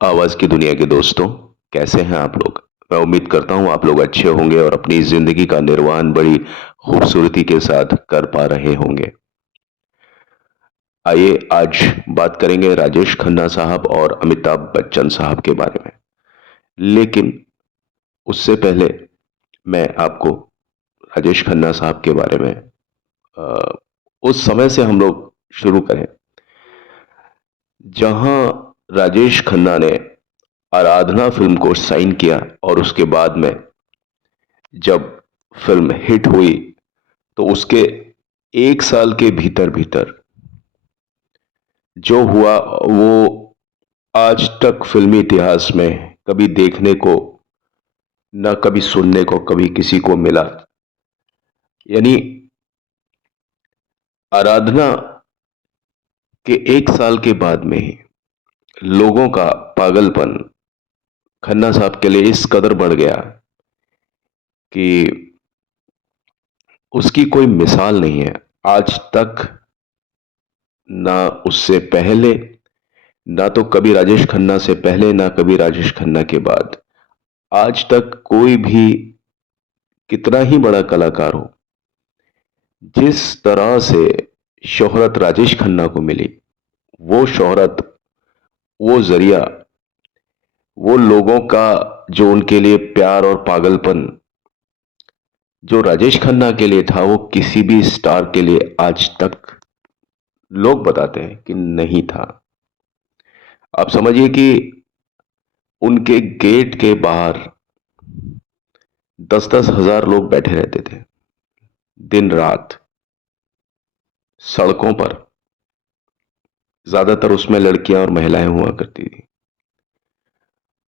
आवाज की दुनिया के दोस्तों, कैसे हैं आप लोग? मैं उम्मीद करता हूं आप लोग अच्छे होंगे और अपनी जिंदगी का निर्वहन बड़ी खूबसूरती के साथ कर पा रहे होंगे। आइए आज बात करेंगे राजेश खन्ना साहब और अमिताभ बच्चन साहब के बारे में। लेकिन उससे पहले मैं आपको राजेश खन्ना साहब के बारे में अ, उस समय से हम लोग शुरू करें जहां राजेश खन्ना ने आराधना फिल्म को साइन किया और उसके बाद में जब फिल्म हिट हुई तो उसके 1 साल के भीतर भीतर जो हुआ वो आज तक फिल्मी इतिहास में कभी देखने को न कभी सुनने को कभी किसी को मिला। यानी आराधना के 1 साल के बाद में ही लोगों का पागलपन खन्ना साहब के लिए इस कदर बढ़ गया कि उसकी कोई मिसाल नहीं है। आज तक ना उससे पहले, ना तो कभी राजेश खन्ना से पहले, ना कभी राजेश खन्ना के बाद, आज तक कोई भी कितना ही बड़ा कलाकार हो, जिस तरह से शोहरत राजेश खन्ना को मिली, वो शोहरत, वो जरिया, वो लोगों का जो उनके लिए प्यार और पागलपन जो राजेश खन्ना के लिए था, वो किसी भी स्टार के लिए आज तक लोग बताते हैं कि नहीं था। आप समझिए कि उनके गेट के बाहर 10-10 हजार लोग बैठे रहते थे दिन रात सड़कों पर। ज्यादातर उसमें लड़कियां और महिलाएं हुआ करती थी।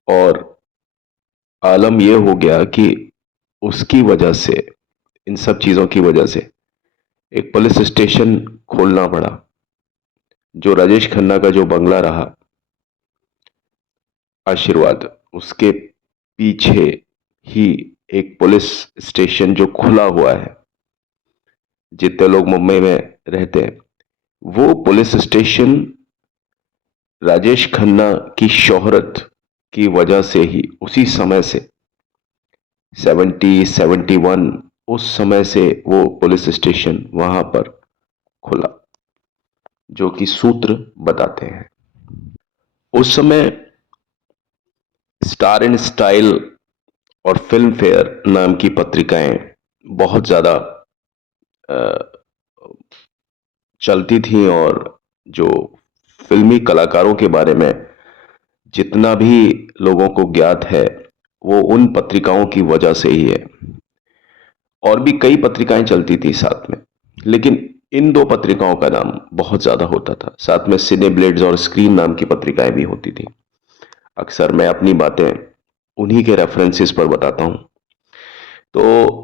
और आलम यह हो गया कि उसकी वजह से, इन सब चीजों की वजह से एक पुलिस स्टेशन खोलना पड़ा। जो राजेश खन्ना का जो बंगला रहा आशीर्वाद, उसके पीछे ही एक पुलिस स्टेशन जो खुला हुआ है। जितने लोग मुंबई में रहते हैं, वो पुलिस स्टेशन राजेश खन्ना की शोहरत की वजह से ही उसी समय से 71 उस समय से वो पुलिस स्टेशन वहां पर खुला, जो कि सूत्र बताते हैं। उस समय स्टार एंड स्टाइल और फिल्म फेयर नाम की पत्रिकाएं बहुत ज्यादा चलती थी। और जो फिल्मी कलाकारों के बारे में जितना भी लोगों को ज्ञात है, वो उन पत्रिकाओं की वजह से ही है। और भी कई पत्रिकाएं चलती थी साथ में, लेकिन इन दो पत्रिकाओं का नाम बहुत ज्यादा होता था। साथ में सिने ब्लेड्स और स्क्रीन नाम की पत्रिकाएं भी होती थी। अक्सर मैं अपनी बातें उन्हीं के रेफरेंसेस पर बताता हूं। तो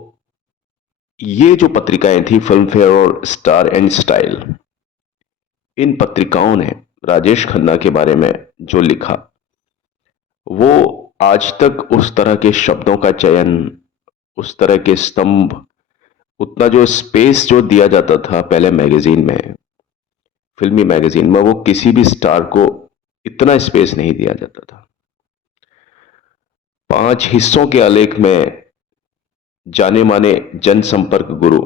ये जो पत्रिकाएं थी, फिल्म फेयर और स्टार एंड स्टाइल, इन पत्रिकाओं ने राजेश खन्ना के बारे में जो लिखा, वो आज तक उस तरह के शब्दों का चयन, उस तरह के स्तंभ, उतना जो स्पेस जो दिया जाता था पहले मैगजीन में, फिल्मी मैगजीन में, वो किसी भी स्टार को इतना स्पेस नहीं दिया जाता था। 5 हिस्सों के आलेख में जाने माने जनसंपर्क गुरु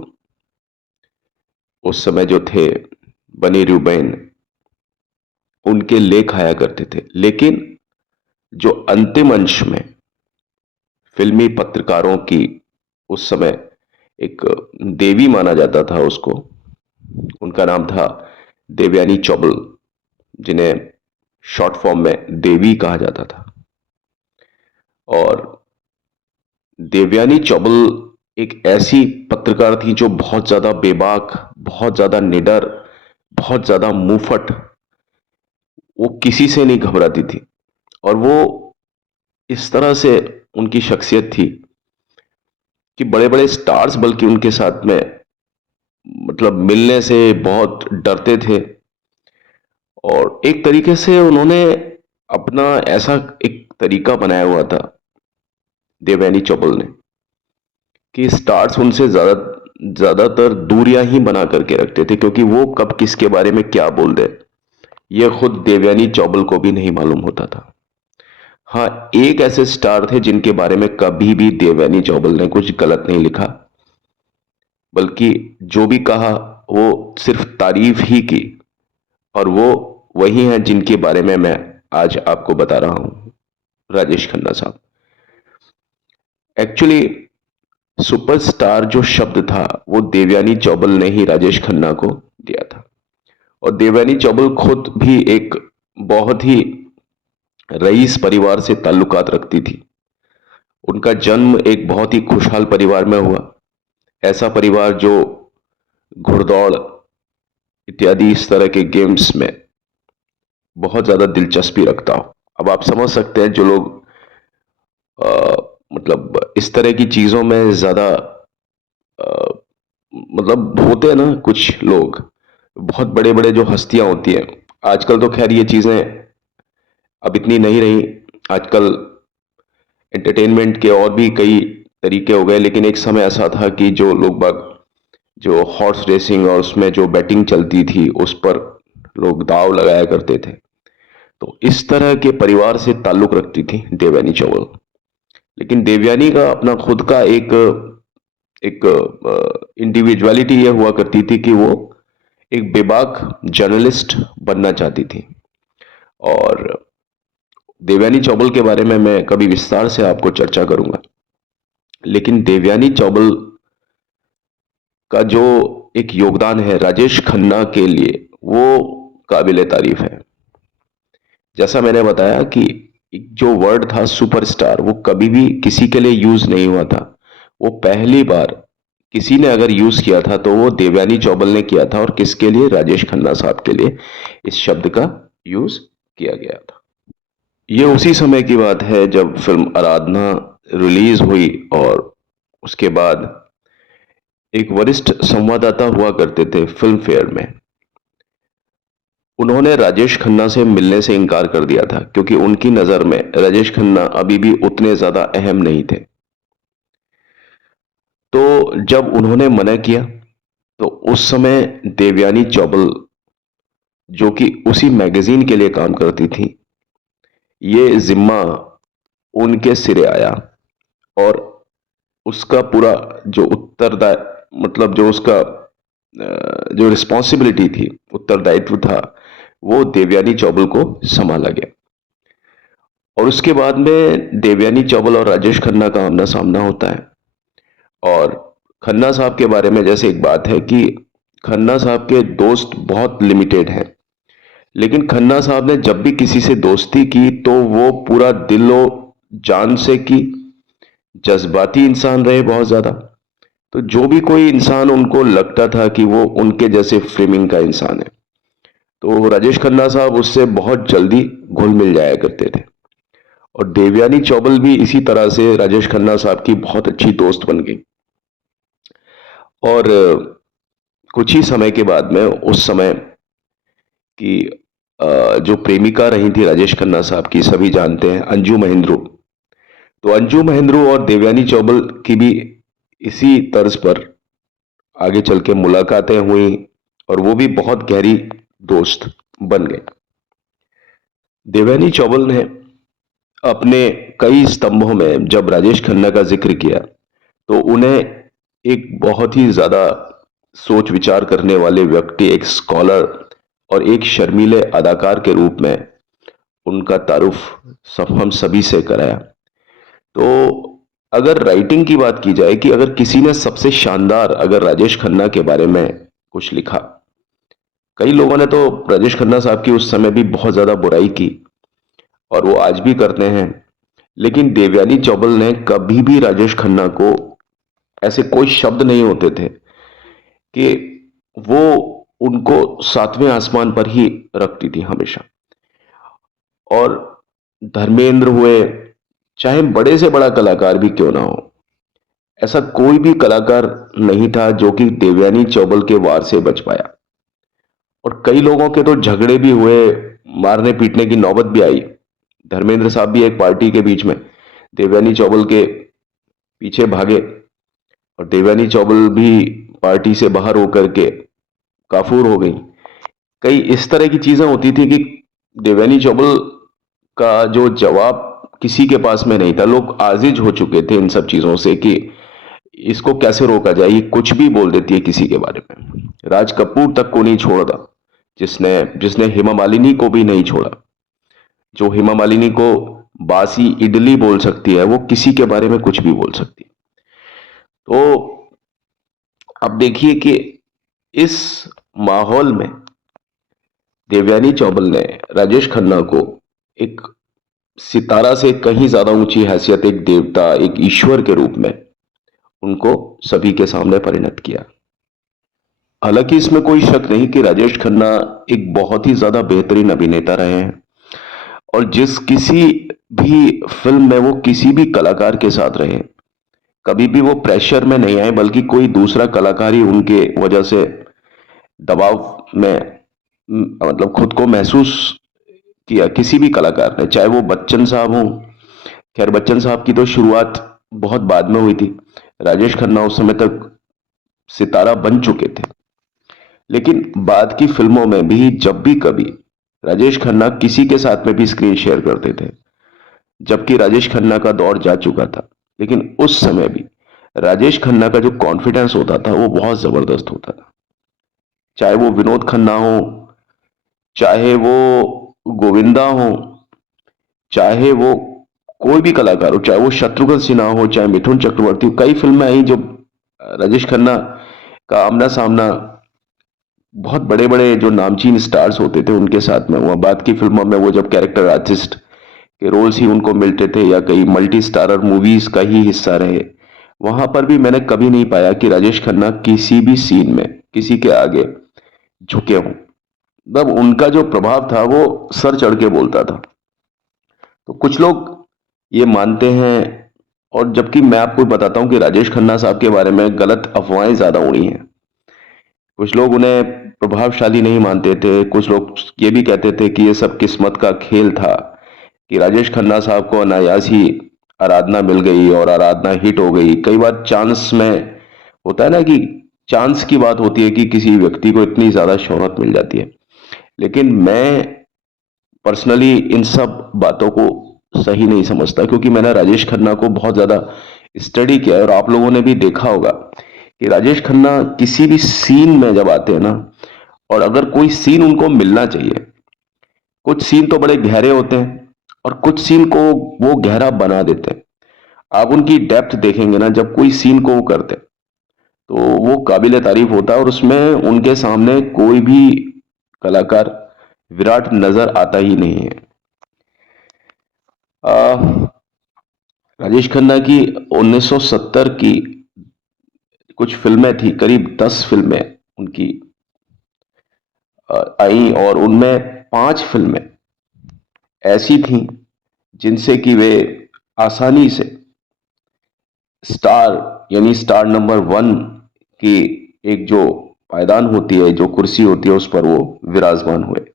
उस समय जो थे, बनी रूबेन, उनके लेख आया करते थे। लेकिन जो अंतिम अंश में फिल्मी पत्रकारों की, उस समय एक देवी माना जाता था उसको, उनका नाम था देवयानी चौबल, जिन्हें शॉर्ट फॉर्म में देवी कहा जाता था। और देवयानी चौबल एक ऐसी पत्रकार थी जो बहुत ज्यादा बेबाक, बहुत ज्यादा निडर, बहुत ज्यादा मुंहफट, वो किसी से नहीं घबराती थी। और वो इस तरह से उनकी शख्सियत थी कि बड़े बड़े स्टार्स बल्कि उनके साथ में मतलब मिलने से बहुत डरते थे। और एक तरीके से उन्होंने अपना ऐसा एक तरीका बनाया हुआ था देवयानी चौबल ने, कि स्टार्स उनसे ज्यादातर दूरियां ही बना करके रखते थे, क्योंकि वो कब किसके बारे में क्या बोल दे, ये खुद देवयानी चौबल को भी नहीं मालूम होता था। हाँ, एक ऐसे स्टार थे जिनके बारे में कभी भी देवयानी चौबल ने कुछ गलत नहीं लिखा, बल्कि जो भी कहा वो सिर्फ तारीफ ही की। और वो वही हैं जिनके बारे में मैं आज आपको बता रहा हूं, राजेश खन्ना साहब। एक्चुअली सुपरस्टार जो शब्द था वो देवयानी चौबल ने ही राजेश खन्ना को दिया था। और देवयानी चौबल खुद भी एक बहुत ही रईस परिवार से ताल्लुकात रखती थी। उनका जन्म एक बहुत ही खुशहाल परिवार में हुआ, ऐसा परिवार जो घुड़दौड़ इत्यादि इस तरह के गेम्स में बहुत ज्यादा दिलचस्पी रखता हो। अब आप समझ सकते हैं जो लोग अ, मतलब इस तरह की चीजों में ज्यादा मतलब होते हैं ना कुछ लोग, बहुत बड़े बड़े जो हस्तियां होती हैं। आजकल तो खैर ये चीजें अब इतनी नहीं रही, आजकल एंटरटेनमेंट के और भी कई तरीके हो गए, लेकिन एक समय ऐसा था कि जो लोग बाग जो हॉर्स रेसिंग और उसमें जो बैटिंग चलती थी उस पर लोग दांव लगाया करते थे। तो इस तरह के परिवार से ताल्लुक रखती थी देवयानी चौबल। लेकिन देवयानी का अपना खुद का एक एक इंडिविजुअलिटी ये हुआ करती थी कि वो एक बेबाक जर्नलिस्ट बनना चाहती थी। और देवयानी चौबल के बारे में मैं कभी विस्तार से आपको चर्चा करूंगा, लेकिन देवयानी चौबल का जो एक योगदान है राजेश खन्ना के लिए वो काबिले तारीफ है। जैसा मैंने बताया कि जो वर्ड था सुपरस्टार वो कभी भी किसी के लिए यूज नहीं हुआ था। वो पहली बार किसी ने अगर यूज किया था तो वो देवयानी चौबल ने किया था, और किसके लिए? राजेश खन्ना साहब के लिए इस शब्द का यूज किया गया था। ये उसी समय की बात है जब फिल्म आराधना रिलीज हुई, और उसके बाद एक वरिष्ठ संवाददाता हुआ करते थे फिल्म फेयर में, उन्होंने राजेश खन्ना से मिलने से इनकार कर दिया था, क्योंकि उनकी नजर में राजेश खन्ना अभी भी उतने ज्यादा अहम नहीं थे। तो जब उन्होंने मना किया तो उस समय देवयानी चौबल, जो कि उसी मैगजीन के लिए काम करती थी, ये जिम्मा उनके सिरे आया। और उसका पूरा जो उत्तरदाय मतलब जो उसका जो रिस्पॉन्सिबिलिटी थी, उत्तरदायित्व था, वो देवयानी चौबल को संभाला गया। और उसके बाद में देवयानी चौबल और राजेश खन्ना का आमना सामना होता है। और खन्ना साहब के बारे में जैसे एक बात है कि खन्ना साहब के दोस्त बहुत लिमिटेड हैं, लेकिन खन्ना साहब ने जब भी किसी से दोस्ती की तो वो पूरा दिलो जान से की। जज्बाती इंसान रहे बहुत ज्यादा। तो जो भी कोई इंसान उनको लगता था कि वो उनके जैसे फ्रेमिंग का इंसान है, तो राजेश खन्ना साहब उससे बहुत जल्दी घुल मिल जाया करते थे। और देवयानी चौबल भी इसी तरह से राजेश खन्ना साहब की बहुत अच्छी दोस्त बन गई। और कुछ ही समय के बाद में उस समय की जो प्रेमिका रही थी राजेश खन्ना साहब की, सभी जानते हैं, अंजू महेंद्रू। तो अंजू महेंद्रू और देवयानी चौबल की भी इसी तर्ज पर आगे चल के मुलाकातें हुई, और वो भी बहुत गहरी दोस्त बन गए। देवयानी चौबल ने अपने कई स्तंभों में जब राजेश खन्ना का जिक्र किया तो उन्हें एक बहुत ही ज्यादा सोच विचार करने वाले व्यक्ति, एक स्कॉलर और एक शर्मीले अदाकार के रूप में उनका तारुफ सब हम सभी से कराया। तो अगर राइटिंग की बात की जाए कि अगर किसी ने सबसे शानदार अगर राजेश खन्ना के बारे में कुछ लिखा, कई लोगों ने तो राजेश खन्ना साहब की उस समय भी बहुत ज्यादा बुराई की, और वो आज भी करते हैं। लेकिन देवयानी चौबल ने कभी भी राजेश खन्ना को, ऐसे कोई शब्द नहीं होते थे कि वो उनको सातवें आसमान पर ही रखती थी हमेशा। और धर्मेंद्र हुए, चाहे बड़े से बड़ा कलाकार भी क्यों ना हो, ऐसा कोई भी कलाकार नहीं था जो कि देवयानी चौबल के वार से बच पाया। और कई लोगों के तो झगड़े भी हुए, मारने पीटने की नौबत भी आई। धर्मेंद्र साहब भी एक पार्टी के बीच में देवयानी चौबल के पीछे भागे, और देवयानी चौबल भी पार्टी से बाहर होकर के काफूर हो गई। कई इस तरह की चीजें होती थी कि देवयानी चौबल का जो जवाब किसी के पास में नहीं था। लोग आजिज हो चुके थे इन सब चीजों से कि इसको कैसे रोका जाए, ये कुछ भी बोल देती है किसी के बारे में। राज कपूर तक को नहीं छोड़ा, जिसने जिसने हेमा मालिनी को भी नहीं छोड़ा। जो हेमा मालिनी को बासी इडली बोल सकती है, वो किसी के बारे में कुछ भी बोल सकती है। तो अब देखिए कि इस माहौल में देवयानी चौबल ने राजेश खन्ना को एक सितारा से कहीं ज्यादा ऊंची हैसियत, एक देवता, एक ईश्वर के रूप में उनको सभी के सामने परिणत किया। हालांकि इसमें कोई शक नहीं कि राजेश खन्ना एक बहुत ही ज्यादा बेहतरीन अभिनेता रहे हैं, और जिस किसी भी फिल्म में वो किसी भी कलाकार के साथ रहे, कभी भी वो प्रेशर में नहीं आए, बल्कि कोई दूसरा कलाकार ही उनके वजह से दबाव में मतलब खुद को महसूस किया, किसी भी कलाकार ने, चाहे वो बच्चन साहब हों। खैर बच्चन साहब की तो शुरुआत बहुत बाद में हुई थी, राजेश खन्ना उस समय तक सितारा बन चुके थे। लेकिन बाद की फिल्मों में भी जब भी कभी राजेश खन्ना किसी के साथ में भी स्क्रीन शेयर करते थे, जबकि राजेश खन्ना का दौर जा चुका था, लेकिन उस समय भी राजेश खन्ना का जो कॉन्फिडेंस होता था वो बहुत जबरदस्त होता था। चाहे वो विनोद खन्ना हो, चाहे वो गोविंदा हो, चाहे वो कोई भी कलाकार हो, चाहे वो शत्रुघ्न सिन्हा हो, चाहे मिथुन चक्रवर्ती हो। कई फिल्में आई जो राजेश खन्ना का आमना सामना बहुत बड़े बड़े जो नामचीन स्टार्स होते थे उनके साथ में हुआ। बाद की फिल्मों में वो जब कैरेक्टर आर्टिस्ट के रोल्स ही उनको मिलते थे या कई मल्टी स्टारर मूवीज का ही हिस्सा रहे, वहां पर भी मैंने कभी नहीं पाया कि राजेश खन्ना किसी भी सीन में किसी के आगे झुके हों। तब उनका जो प्रभाव था वो सर चढ़ के बोलता था। तो कुछ लोग ये मानते हैं, और जबकि मैं आपको बताता हूं कि राजेश खन्ना साहब के बारे में गलत अफवाहें ज्यादा उड़ी हैं। कुछ लोग उन्हें प्रभावशाली नहीं मानते थे, कुछ लोग ये भी कहते थे कि ये सब किस्मत का खेल था, कि राजेश खन्ना साहब को अनायास ही आराधना मिल गई और आराधना हिट हो गई। कई बार चांस में होता है ना कि चांस की बात होती है कि किसी व्यक्ति को इतनी ज्यादा शोहरत मिल जाती है। लेकिन मैं पर्सनली इन सब बातों को सही नहीं समझता, क्योंकि मैंने राजेश खन्ना को बहुत ज्यादा स्टडी किया है, और आप लोगों ने भी देखा होगा कि राजेश खन्ना किसी भी सीन में जब आते हैं ना, और अगर कोई सीन उनको मिलना चाहिए, कुछ सीन तो बड़े गहरे होते हैं और कुछ सीन को वो गहरा बना देते हैं। आप उनकी डेप्थ देखेंगे ना जब कोई सीन को वो करते हैं, तो वो काबिल तारीफ होता है, और उसमें उनके सामने कोई भी कलाकार विराट नजर आता ही नहीं है। राजेश खन्ना की 1970 की कुछ फिल्में थी, करीब 10 फिल्में उनकी आई, और उनमें 5 फिल्में ऐसी थीं जिनसे कि वे आसानी से स्टार, यानी स्टार नंबर 1 की एक जो पायदान होती है, जो कुर्सी होती है, उस पर वो विराजमान हुए।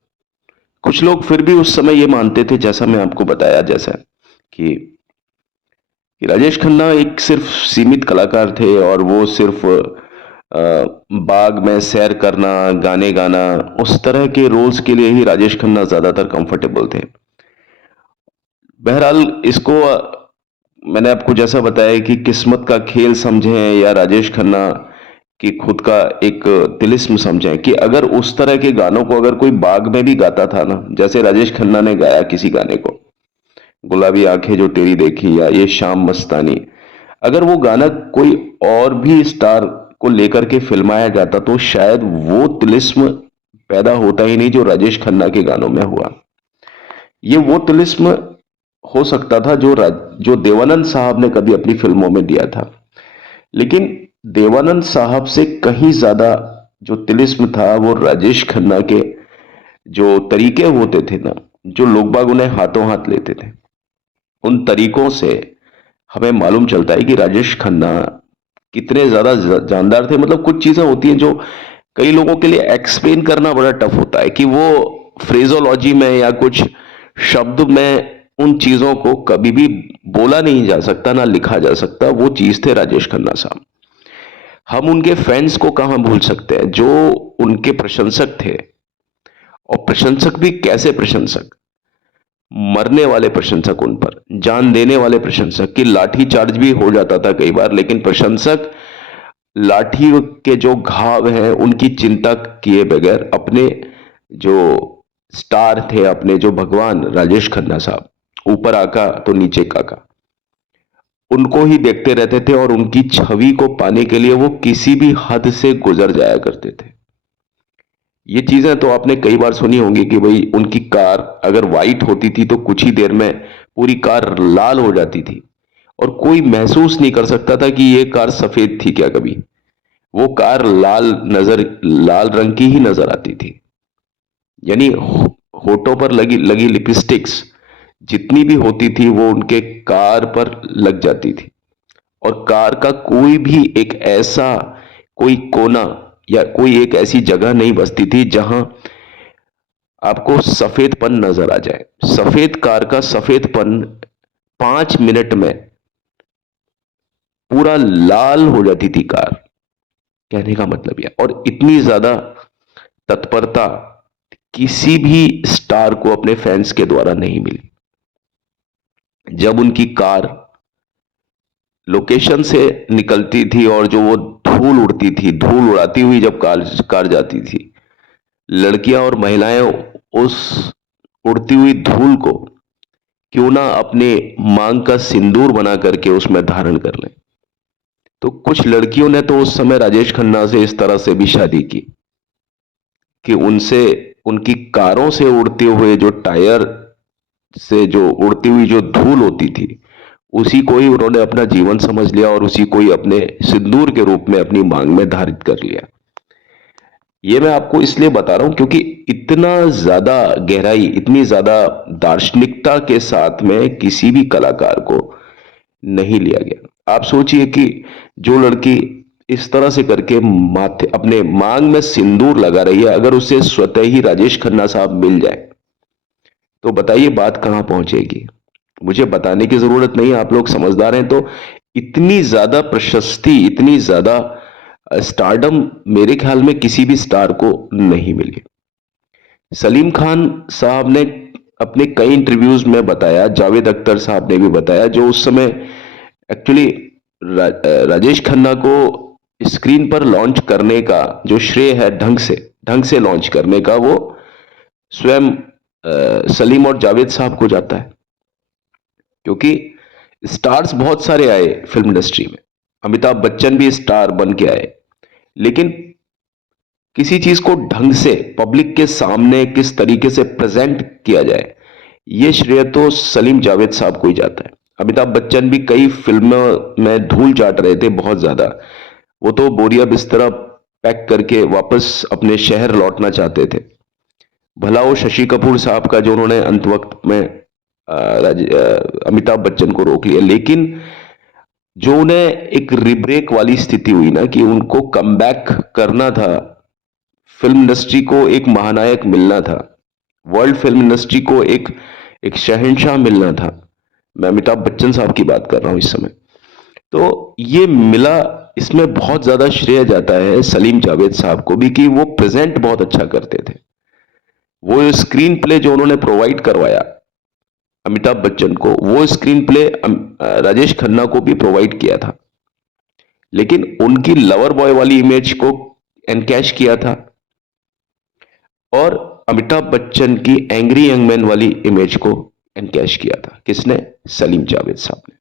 कुछ लोग फिर भी उस समय ये मानते थे, जैसा मैं आपको बताया, जैसा कि राजेश खन्ना एक सिर्फ सीमित कलाकार थे, और वो सिर्फ बाग में सैर करना, गाने गाना, उस तरह के रोल्स के लिए ही राजेश खन्ना ज्यादातर कंफर्टेबल थे। बहरहाल इसको मैंने आपको जैसा बताया कि किस्मत का खेल समझें या राजेश खन्ना की खुद का एक तिलिस्म समझें, कि अगर उस तरह के गानों को अगर कोई बाग में भी गाता था ना, जैसे राजेश खन्ना ने गाया किसी गाने को, गुलाबी आंखें जो तेरी देखी या ये शाम मस्तानी, अगर वो गाना कोई और भी स्टार को लेकर के फिल्माया जाता तो शायद वो तिलिस्म पैदा होता ही नहीं जो राजेश खन्ना के गानों में हुआ। ये वो तिलिस्म हो सकता था जो देवानंद साहब ने कभी अपनी फिल्मों में दिया था। लेकिन देवानंद साहब से कहीं ज्यादा जो तिलिस्म था वो राजेश खन्ना के जो तरीके होते थे ना, जो लोग बाग उन्हें हाथों हाथ लेते थे, उन तरीकों से हमें मालूम चलता है कि राजेश खन्ना कितने ज्यादा जानदार थे। मतलब कुछ चीजें होती हैं जो कई लोगों के लिए एक्सप्लेन करना बड़ा टफ होता है, कि वो फ्रेजोलॉजी में या कुछ शब्द में उन चीजों को कभी भी बोला नहीं जा सकता, ना लिखा जा सकता। वो चीज थे राजेश खन्ना साहब। हम उनके फैंस को कहां भूल सकते हैं, जो उनके प्रशंसक थे, और प्रशंसक भी कैसे प्रशंसक, मरने वाले प्रशंसक उन पर, जान देने वाले प्रशंसक की लाठी चार्ज भी हो जाता था कई बार, लेकिन प्रशंसक लाठी के जो घाव हैं उनकी चिंता किए बगैर अपने जो स्टार थे, अपने जो भगवान राजेश खन्ना साहब, ऊपर आका तो नीचे काका, उनको ही देखते रहते थे और उनकी छवि को पाने के लिए वो किसी भी हद से गुजर जाया करते थे। ये चीजें तो आपने कई बार सुनी होंगी कि भाई उनकी कार अगर वाइट होती थी तो कुछ ही देर में पूरी कार लाल हो जाती थी और कोई महसूस नहीं कर सकता था कि ये कार सफेद थी क्या कभी। वो कार लाल रंग की ही नजर आती थी। यानी होठों पर लगी लगी लिपस्टिक्स जितनी भी होती थी वो उनके कार पर लग जाती थी और कार का कोई भी एक ऐसा कोई कोना या कोई एक ऐसी जगह नहीं बचती थी जहां आपको सफेदपन नजर आ जाए। सफेद कार का सफेदपन 5 मिनट में पूरा लाल हो जाती थी कार। कहने का मतलब यह, और इतनी ज्यादा तत्परता किसी भी स्टार को अपने फैंस के द्वारा नहीं मिली। जब उनकी कार लोकेशन से निकलती थी और जो वो धूल उड़ती थी, धूल उड़ाती हुई जब कार कार जाती थी, लड़कियां और महिलाएं उस उड़ती हुई धूल को क्यों ना अपने मांग का सिंदूर बना करके उसमें धारण कर लें। तो कुछ लड़कियों ने तो उस समय राजेश खन्ना से इस तरह से भी शादी की कि उनसे उनकी कारों से उड़ते हुए जो टायर से जो उड़ती हुई जो धूल होती थी उसी को ही उन्होंने अपना जीवन समझ लिया और उसी को ही अपने सिंदूर के रूप में अपनी मांग में धारित कर लिया। ये मैं आपको इसलिए बता रहा हूं क्योंकि इतना ज्यादा गहराई, इतनी ज्यादा दार्शनिकता के साथ में किसी भी कलाकार को नहीं लिया गया। आप सोचिए कि जो लड़की इस तरह से करके माथे अपने मांग में सिंदूर लगा रही है, अगर उसे स्वतः ही राजेश खन्ना साहब मिल जाए तो बताइए बात कहां पहुंचेगी। मुझे बताने की जरूरत नहीं, आप लोग समझदार हैं। तो इतनी ज्यादा प्रशस्ति, इतनी ज्यादा स्टारडम मेरे ख्याल में किसी भी स्टार को नहीं मिली। सलीम खान साहब ने अपने कई इंटरव्यूज में बताया, जावेद अख्तर साहब ने भी बताया, जो उस समय एक्चुअली राजेश खन्ना को स्क्रीन पर लॉन्च करने का जो श्रेय है, ढंग से लॉन्च करने का, वो स्वयं सलीम और जावेद साहब को जाता है। क्योंकि स्टार्स बहुत सारे आए फिल्म इंडस्ट्री में, अमिताभ बच्चन भी स्टार बन के आए, लेकिन किसी चीज को ढंग से पब्लिक के सामने किस तरीके से प्रेजेंट किया जाए, ये श्रेय तो सलीम जावेद साहब को ही जाता है। अमिताभ बच्चन भी कई फिल्मों में धूल चाट रहे थे बहुत ज्यादा, वो तो बोरिया बिस्तरा पैक करके वापस अपने शहर लौटना चाहते थे। भला वो शशि कपूर साहब का जो उन्होंने अंत वक्त में अमिताभ बच्चन को रोक लिया, लेकिन जो उन्हें एक रिब्रेक वाली स्थिति हुई ना कि उनको कमबैक करना था, फिल्म इंडस्ट्री को एक महानायक मिलना था, वर्ल्ड फिल्म इंडस्ट्री को एक शहंशाह मिलना था। मैं अमिताभ बच्चन साहब की बात कर रहा हूं इस समय। तो ये मिला, इसमें बहुत ज्यादा श्रेय जाता है सलीम जावेद साहब को भी कि वो प्रेजेंट बहुत अच्छा करते थे। वो स्क्रीन प्ले जो उन्होंने प्रोवाइड करवाया अमिताभ बच्चन को, वो स्क्रीन प्ले राजेश खन्ना को भी प्रोवाइड किया था, लेकिन उनकी लवर बॉय वाली इमेज को एनकैश किया था और अमिताभ बच्चन की एंग्री यंग मैन वाली इमेज को एनकैश किया था। किसने? सलीम जावेद साहब ने।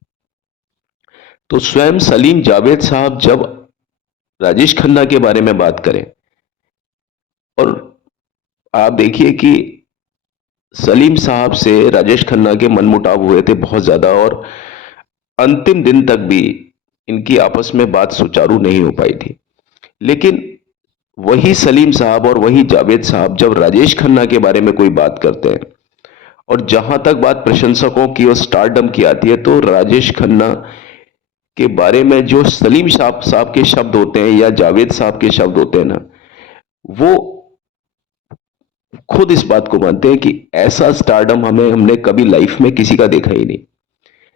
तो स्वयं सलीम जावेद साहब जब राजेश खन्ना के बारे में बात करें, और आप देखिए कि सलीम साहब से राजेश खन्ना के मनमुटाव हुए थे बहुत ज्यादा और अंतिम दिन तक भी इनकी आपस में बात सुचारू नहीं हो पाई थी। लेकिन वही सलीम साहब और वही जावेद साहब जब राजेश खन्ना के बारे में कोई बात करते हैं, और जहां तक बात प्रशंसकों की और स्टारडम की आती है, तो राजेश खन्ना के बारे में जो सलीम साहब के शब्द होते हैं या जावेद साहब के शब्द होते हैं ना, वो खुद इस बात को मानते हैं कि ऐसा स्टारडम हमने कभी लाइफ में किसी का देखा ही नहीं।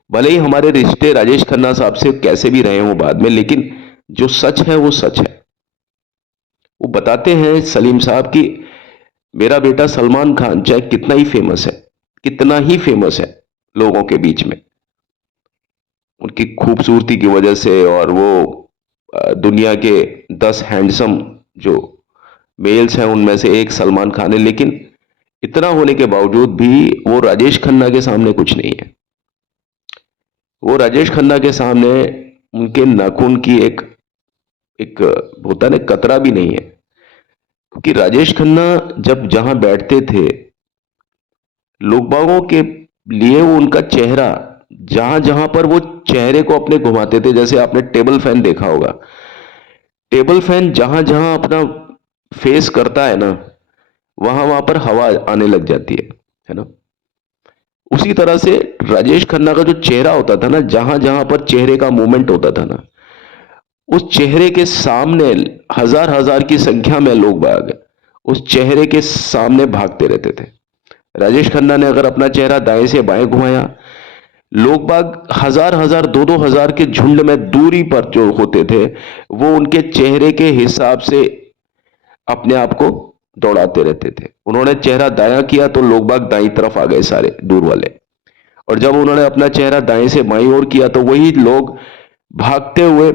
भले ही हमारे रिश्ते राजेश खन्ना साहब से कैसे भी रहे हों बाद में, लेकिन जो सच है वो सच है। वो बताते हैं सलीम साहब कि मेरा बेटा सलमान खान चाहे कितना ही फेमस है, कितना ही फेमस है लोगों के बीच में, उनकी खूबसूरती की वजह से। और वो दुनिया के 10 हैंडसम जो मेल्स हैं उनमें से एक सलमान खान है, लेकिन इतना होने के बावजूद भी वो राजेश खन्ना के सामने कुछ नहीं है। वो राजेश खन्ना के सामने उनके नाखून की एक एक होता है ना, कतरा भी नहीं है। क्योंकि राजेश खन्ना जब जहां बैठते थे, लोग बागों के लिए वो उनका चेहरा, जहां जहां पर वो चेहरे को अपने घुमाते थे, जैसे आपने टेबल फैन देखा होगा, टेबल फैन जहां जहां अपना फेस करता है ना, वहां वहां पर हवा आने लग जाती है ना। उसी तरह से राजेश खन्ना का जो चेहरा होता था ना, जहां जहां पर चेहरे का मूवमेंट होता था ना, उस चेहरे के सामने हजार हजार की संख्या में लोग बाग उस चेहरे के सामने भागते रहते थे। राजेश खन्ना ने अगर अपना चेहरा दाएं से बाएं घुमाया, लोग बाग हजार हजार दो दो हजार के झुंड में दूरी पर जो होते थे, वो उनके चेहरे के हिसाब से अपने आप को दौड़ाते रहते थे। उन्होंने चेहरा दायां किया तो लोग बाग दाई तरफ आ गए सारे दूर वाले, और जब उन्होंने अपना चेहरा दाएं से बाईं ओर किया तो वही लोग भागते हुए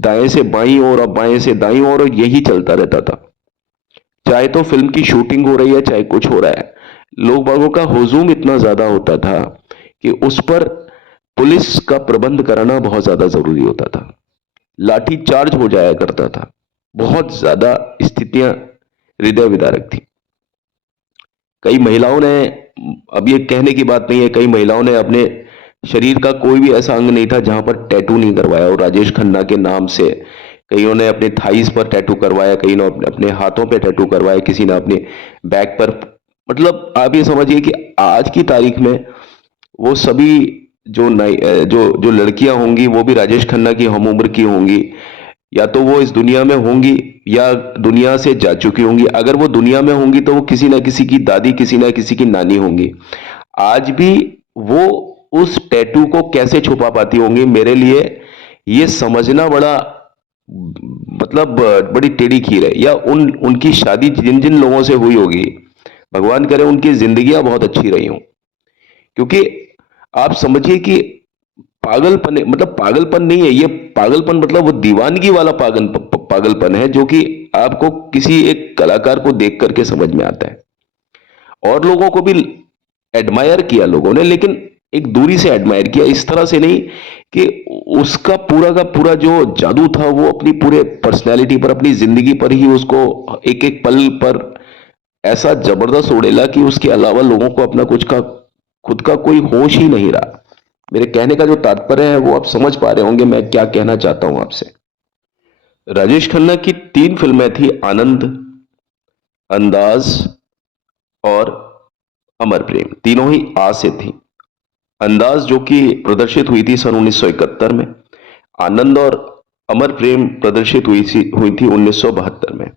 दाएं से बाईं ओर और बाएं से दाईं ओर, और यही चलता रहता था। चाहे तो फिल्म की शूटिंग हो रही है, चाहे कुछ हो रहा है, लोग बागों का हुजूम इतना ज्यादा होता था कि उस पर पुलिस का प्रबंध कराना बहुत ज्यादा जरूरी होता था। लाठी चार्ज हो जाया करता था। बहुत ज्यादा स्थितियां हृदय विदारक थी। कई महिलाओं ने, अब ये कहने की बात नहीं है, कई महिलाओं ने अपने शरीर का कोई भी ऐसा अंग नहीं था जहां पर टैटू नहीं करवाया, और राजेश खन्ना के नाम से कईयों ने अपने थाइस पर टैटू करवाया, कई ने अपने हाथों पे टैटू करवाया, किसी ने अपने बैक पर। मतलब आप ये समझिए कि आज की तारीख में वो सभी जो नई जो जो लड़कियां होंगी वो भी राजेश खन्ना की हम उम्र की होंगी, या तो वो इस दुनिया में होंगी या दुनिया से जा चुकी होंगी। अगर वो दुनिया में होंगी तो वो किसी ना किसी की दादी, किसी ना किसी की नानी होंगी। आज भी वो उस टैटू को कैसे छुपा पाती होंगी, मेरे लिए ये समझना बड़ा, मतलब बड़ी टेढ़ी खीर है। या उनकी शादी जिन जिन लोगों से हुई होगी, भगवान करे उनकी जिंदगियां बहुत अच्छी रही हों। क्योंकि आप समझिए कि पागलपन मतलब पागलपन नहीं है ये, पागलपन मतलब वो दीवानगी वाला पागलपन है, जो कि आपको किसी एक कलाकार को देख करके समझ में आता है। और लोगों को भी एडमायर किया लोगों ने, लेकिन एक दूरी से एडमायर किया, इस तरह से नहीं कि उसका पूरा का पूरा जो जादू था वो अपनी पूरे पर्सनैलिटी पर, अपनी जिंदगी पर ही उसको एक एक पल पर ऐसा जबरदस्त उड़ेला कि उसके अलावा लोगों को अपना कुछ का खुद का कोई होश ही नहीं रहा। मेरे कहने का जो तात्पर्य है वो आप समझ पा रहे होंगे मैं क्या कहना चाहता हूं आपसे। राजेश खन्ना की 3 फिल्में थी, आनंद, अंदाज और अमर प्रेम। तीनों ही आ से थी। अंदाज जो कि प्रदर्शित हुई थी सन 1971 में, आनंद और अमर प्रेम प्रदर्शित हुई थी 1972 में।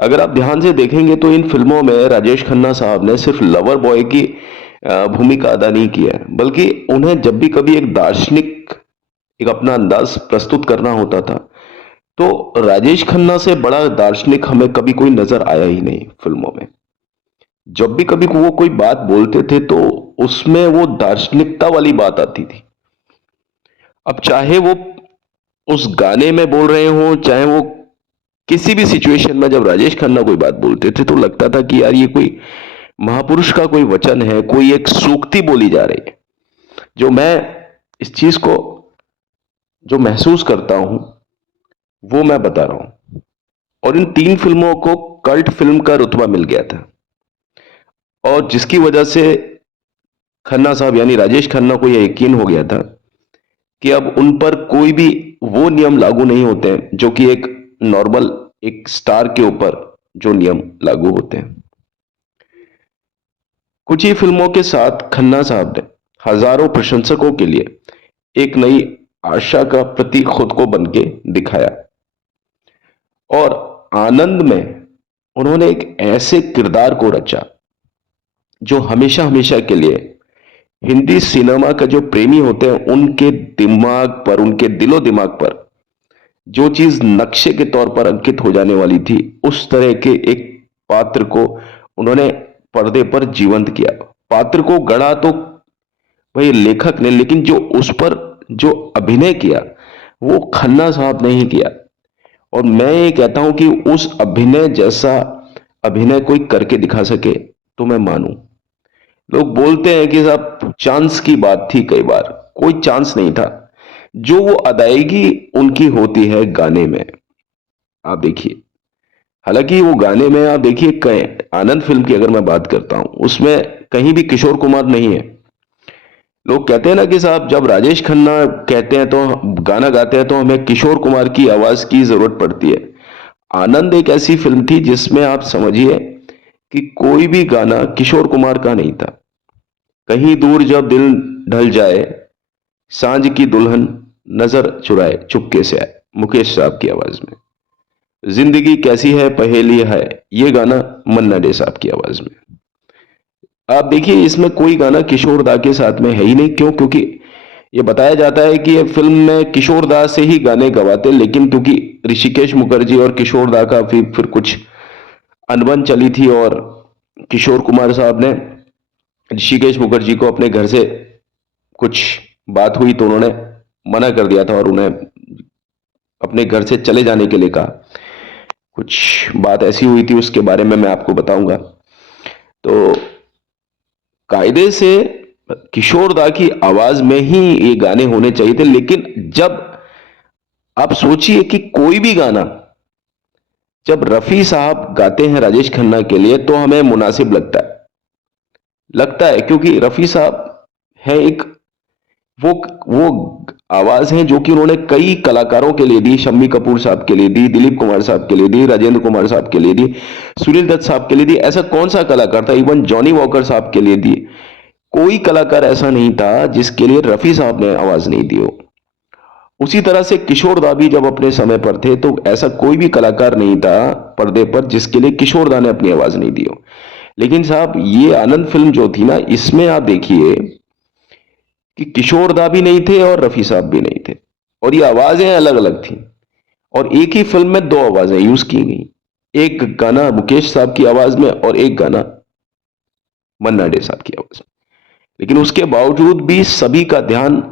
अगर आप ध्यान से देखेंगे तो इन फिल्मों में राजेश खन्ना साहब ने सिर्फ लवर बॉय की भूमिका अदा नहीं की है, बल्कि उन्हें जब भी कभी एक दार्शनिक, एक अपना अंदाज प्रस्तुत करना होता था, तो राजेश खन्ना से बड़ा दार्शनिक हमें कभी कोई नजर आया ही नहीं फिल्मों में। जब भी कभी वो कोई बात बोलते थे तो उसमें वो दार्शनिकता वाली बात आती थी। अब चाहे वो उस गाने में बोल रहे हो, चाहे वो किसी भी सिचुएशन में जब राजेश खन्ना कोई बात बोलते थे तो लगता था कि यार ये कोई महापुरुष का कोई वचन है, कोई एक सूक्ति बोली जा रही है। जो मैं इस चीज को जो महसूस करता हूं वो मैं बता रहा हूं। और इन 3 फिल्मों को कल्ट फिल्म का रुतबा मिल गया था, और जिसकी वजह से खन्ना साहब यानी राजेश खन्ना को यह यकीन हो गया था कि अब उन पर कोई भी वो नियम लागू नहीं होते हैं जो कि एक नॉर्मल एक स्टार के ऊपर जो नियम लागू होते हैं। कुछ ही फिल्मों के साथ खन्ना साहब ने हजारों प्रशंसकों के लिए एक नई आशा का प्रतीक खुद को बन के दिखाया। और आनंद में उन्होंने एक ऐसे किरदार को रचा जो हमेशा हमेशा के लिए हिंदी सिनेमा का जो प्रेमी होते हैं उनके दिमाग पर, उनके दिलो दिमाग पर जो चीज नक्शे के तौर पर अंकित हो जाने वाली थी, उस तरह के एक पात्र को उन्होंने पर्दे पर जीवंत किया। पात्र को गढ़ा तो भाई लेखक ने, लेकिन जो उस पर जो अभिनय किया वो खन्ना साहब ने ही किया। और मैं ये कहता हूं कि उस अभिनय जैसा अभिनय कोई करके दिखा सके तो मैं मानूं। लोग बोलते हैं कि साहब चांस की बात थी, कई बार कोई चांस नहीं था। जो वो अदायगी उनकी होती है गाने में, आप देखिए, हालांकि वो गाने में आप देखिए, आनंद फिल्म की अगर मैं बात करता हूं, उसमें कहीं भी किशोर कुमार नहीं है। लोग कहते हैं ना कि साहब जब राजेश खन्ना कहते हैं तो गाना गाते हैं तो हमें किशोर कुमार की आवाज की जरूरत पड़ती है। आनंद एक ऐसी फिल्म थी जिसमें आप समझिए कि कोई भी गाना किशोर कुमार का नहीं था। कहीं दूर जब दिल ढल जाए, सांझ की दुल्हन नजर चुराए चुपके से आए, मुकेश साहब की आवाज में। जिंदगी कैसी है पहेली है, ये गाना मन्ना डे साहब की आवाज में। आप देखिए इसमें कोई गाना किशोर दा के साथ में है ही नहीं। क्यों? क्योंकि ये बताया जाता है कि ये फिल्म में किशोर दा से ही गाने गवाते, लेकिन क्योंकि ऋषिकेश मुखर्जी और किशोर दा का फिर कुछ अनबन चली थी, और किशोर कुमार साहब ने ऋषिकेश मुखर्जी को अपने घर से कुछ बात हुई तो उन्होंने मना कर दिया था और उन्हें अपने घर से चले जाने के लिए कहा। कुछ बात ऐसी हुई थी, उसके बारे में मैं आपको बताऊंगा। तो कायदे से किशोर दा की आवाज में ही ये गाने होने चाहिए थे, लेकिन जब आप सोचिए कि कोई भी गाना जब रफी साहब गाते हैं राजेश खन्ना के लिए तो हमें मुनासिब लगता है क्योंकि रफी साहब है एक, वो आवाज है जो कि उन्होंने कई कलाकारों के लिए दी। शम्मी कपूर साहब के लिए दी, दिलीप कुमार साहब के लिए दी, राजेंद्र कुमार साहब के लिए दी, सुनील दत्त साहब के लिए दी। ऐसा कौन सा कलाकार था, इवन जॉनी वॉकर साहब के लिए दी। कोई कलाकार ऐसा नहीं था जिसके लिए रफी साहब ने आवाज नहीं दी हो। उसी तरह से किशोर दा भी जब अपने समय पर थे तो ऐसा कोई भी कलाकार नहीं था पर्दे पर जिसके लिए किशोर दा ने अपनी आवाज नहीं दी हो। लेकिन साहब ये आनंद फिल्म जो थी ना, इसमें आप देखिए कि किशोर दा भी नहीं थे और रफी साहब भी नहीं थे, और ये आवाजें अलग अलग थी। और एक ही फिल्म में दो आवाजें यूज की गई, एक गाना मुकेश साहब की आवाज में और एक गाना मन्ना डे साहब की आवाज में। लेकिन उसके बावजूद भी सभी का ध्यान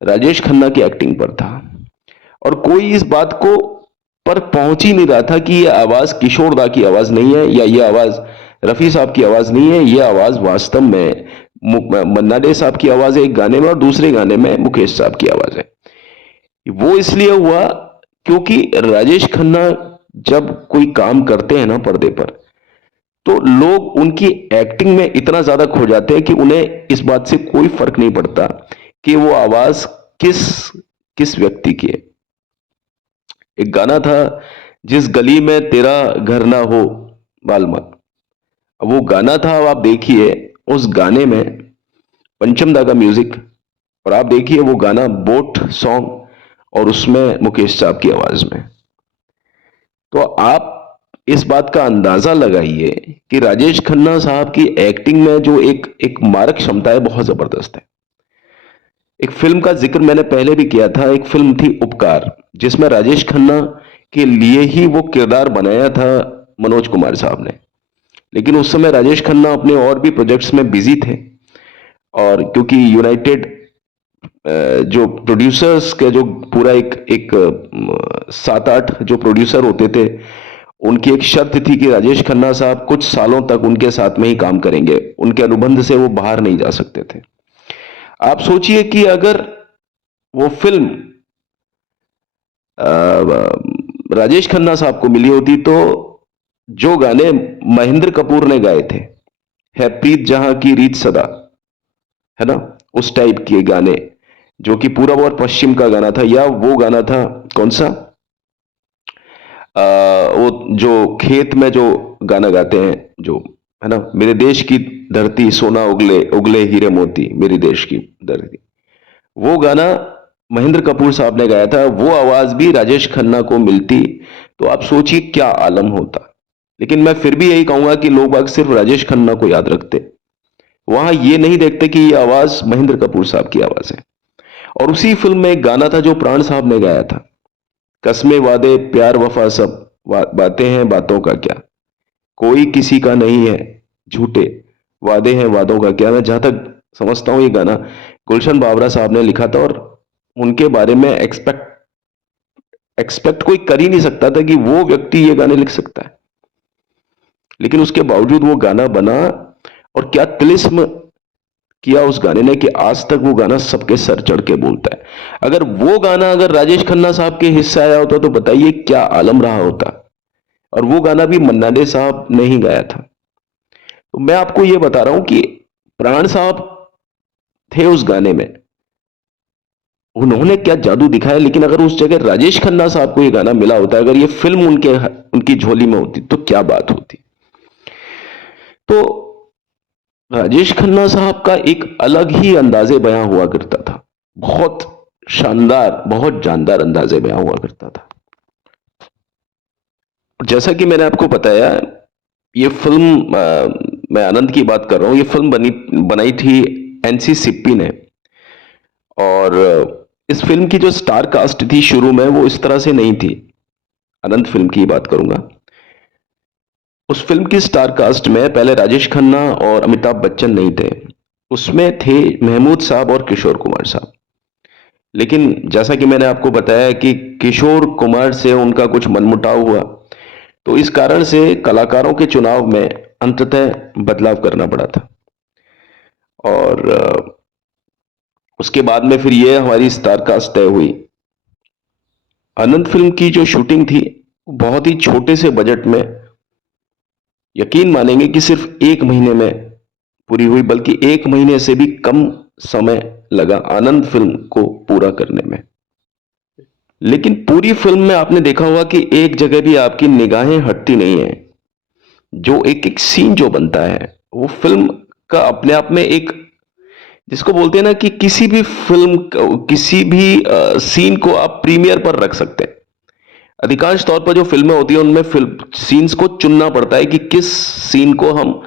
राजेश खन्ना की एक्टिंग पर था, और कोई इस बात को पर पहुंच ही नहीं रहा था कि यह आवाज किशोर दा की आवाज नहीं है, या यह आवाज रफी साहब की आवाज नहीं है। यह आवाज वास्तव में मन्ना डे साहब की आवाज है एक गाने में, और दूसरे गाने में मुकेश साहब की आवाज है। वो इसलिए हुआ क्योंकि राजेश खन्ना जब कोई काम करते हैं ना पर्दे पर, तो लोग उनकी एक्टिंग में इतना ज्यादा खो जाते हैं कि उन्हें इस बात से कोई फर्क नहीं पड़ता कि वो आवाज किस किस व्यक्ति की है। एक गाना था, जिस गली में तेरा घर ना हो बालमा, वो गाना था। अब आप देखिए उस गाने में पंचम दा का म्यूजिक, और आप देखिए वो गाना बोट सॉन्ग, और उसमें मुकेश साहब की आवाज में। तो आप इस बात का अंदाजा लगाइए कि राजेश खन्ना साहब की एक्टिंग में जो एक एक मारक क्षमता है, बहुत जबरदस्त है। एक फिल्म का जिक्र मैंने पहले भी किया था, एक फिल्म थी उपकार, जिसमें राजेश खन्ना के लिए ही वो किरदार बनाया था मनोज कुमार साहब ने। लेकिन उस समय राजेश खन्ना अपने और भी प्रोजेक्ट्स में बिजी थे, और क्योंकि यूनाइटेड जो प्रोड्यूसर्स के जो पूरा एक एक 7-8 जो प्रोड्यूसर होते थे, उनकी एक शर्त थी कि राजेश खन्ना साहब कुछ सालों तक उनके साथ में ही काम करेंगे, उनके अनुबंध से वो बाहर नहीं जा सकते थे। आप सोचिए कि अगर वो फिल्म राजेश खन्ना साहब को मिली होती तो जो गाने महेंद्र कपूर ने गाए थे, है प्रीत जहां की रीत सदा, है ना, उस टाइप के गाने, जो कि पूरब और पश्चिम का गाना था, या वो गाना था कौन सा, वो जो खेत में जो गाना गाते हैं, जो है ना, मेरे देश की धरती सोना उगले उगले हीरे मोती मेरी देश की धरती, वो गाना महेंद्र कपूर साहब ने गाया था। वो आवाज भी राजेश खन्ना को मिलती तो आप सोचिए क्या आलम होता। लेकिन मैं फिर भी यही कहूंगा कि लोग बाग सिर्फ राजेश खन्ना को याद रखते, वहां ये नहीं देखते कि ये आवाज महेंद्र कपूर साहब की आवाज है। और उसी फिल्म में एक गाना था जो प्राण साहब ने गाया था, कस्मे वादे प्यार वफा सब बातें हैं बातों का क्या, कोई किसी का नहीं है झूठे वादे हैं वादों का क्या, मैं जहां तक समझता हूं ये गाना गुलशन बाबरा साहब ने लिखा था, और उनके बारे में एक्सपेक्ट एक्सपेक्ट कोई कर ही नहीं सकता था कि वो व्यक्ति ये गाने लिख सकता है, लेकिन उसके बावजूद वो गाना बना। और क्या तिलिस्म किया उस गाने ने कि आज तक वो गाना सबके सर चढ़ के बोलता है। अगर वो गाना अगर राजेश खन्ना साहब के हिस्से आया होता तो बताइए क्या आलम रहा होता। और वो गाना भी मन्ना डे साहब ने ही गाया था। तो मैं आपको ये बता रहा हूं कि प्राण साहब थे उस गाने में, उन्होंने क्या जादू दिखाया। लेकिन अगर उस जगह राजेश खन्ना साहब को ये गाना मिला होता, अगर ये फिल्म उनकी झोली में होती तो क्या बात होती। तो राजेश खन्ना साहब का एक अलग ही अंदाजे बयां हुआ करता था, बहुत शानदार, बहुत जानदार अंदाजे बयां हुआ करता था। जैसा कि मैंने आपको बताया, ये फिल्म मैं आनंद की बात कर रहा हूं, ये फिल्म बनाई थी एनसी सिप्पी ने। और इस फिल्म की जो स्टार कास्ट थी शुरू में वो इस तरह से नहीं थी, अनंत फिल्म की बात करूंगा। उस फिल्म की स्टार कास्ट में पहले राजेश खन्ना और अमिताभ बच्चन नहीं थे, उसमें थे महमूद साहब और किशोर कुमार साहब। लेकिन जैसा कि मैंने आपको बताया कि किशोर कुमार से उनका कुछ मनमुटाव हुआ, तो इस कारण से कलाकारों के चुनाव में अंततः बदलाव करना पड़ा था। और उसके बाद में फिर ये हमारी स्टार कास्ट तय हुई। अनंत फिल्म की जो शूटिंग थी बहुत ही छोटे से बजट में, यकीन मानेंगे कि सिर्फ 1 महीने में पूरी हुई, बल्कि 1 महीने से भी कम समय लगा आनंद फिल्म को पूरा करने में। लेकिन पूरी फिल्म में आपने देखा होगा कि एक जगह भी आपकी निगाहें हटती नहीं है। जो एक एक सीन जो बनता है वो फिल्म का अपने आप में एक, जिसको बोलते हैं ना कि किसी भी फिल्म किसी भी सीन को आप प्रीमियर पर रख सकते हैं। अधिकांश तौर पर जो फिल्में होती हैं उनमें फिल्म सीन्स को चुनना पड़ता है कि किस सीन को हम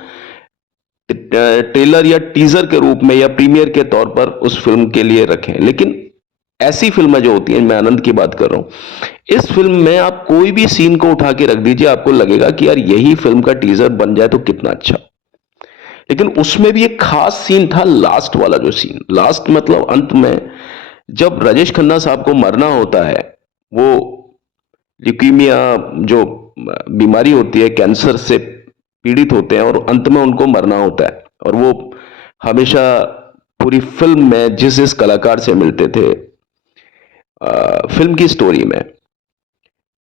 ट्रेलर या टीजर के रूप में या प्रीमियर के तौर पर उस फिल्म के लिए रखें। लेकिन ऐसी फिल्में जो होती हैं, मैं आनंद की बात कर रहा हूं, इस फिल्म में आप कोई भी सीन को उठा के रख दीजिए, आपको लगेगा कि यार यही फिल्म का टीजर बन जाए तो कितना अच्छा। लेकिन उसमें भी एक खास सीन था, लास्ट वाला जो सीन, लास्ट मतलब अंत में जब राजेश खन्ना साहब को मरना होता है, वो ल्यूकीमिया जो बीमारी होती है, कैंसर से पीड़ित होते हैं और अंत में उनको मरना होता है। और वो हमेशा पूरी फिल्म में जिस जिस कलाकार से मिलते थे फिल्म की स्टोरी में,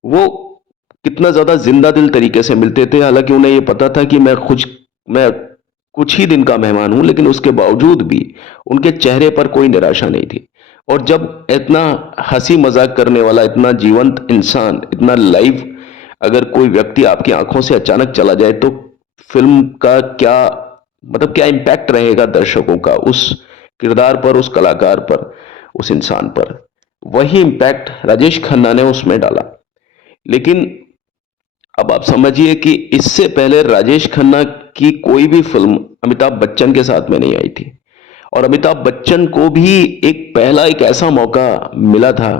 वो कितना ज्यादा जिंदा दिल तरीके से मिलते थे। हालांकि उन्हें ये पता था कि मैं कुछ ही दिन का मेहमान हूं, लेकिन उसके बावजूद भी उनके चेहरे पर कोई निराशा नहीं थी। और जब इतना हंसी मजाक करने वाला, इतना जीवंत इंसान, इतना लाइव अगर कोई व्यक्ति आपकी आंखों से अचानक चला जाए तो फिल्म का क्या मतलब, क्या इम्पैक्ट रहेगा दर्शकों का उस किरदार पर, उस कलाकार पर, उस इंसान पर। वही इम्पैक्ट राजेश खन्ना ने उसमें डाला। लेकिन अब आप समझिए कि इससे पहले राजेश खन्ना की कोई भी फिल्म अमिताभ बच्चन के साथ में नहीं आई थी। और अमिताभ बच्चन को भी एक ऐसा मौका मिला था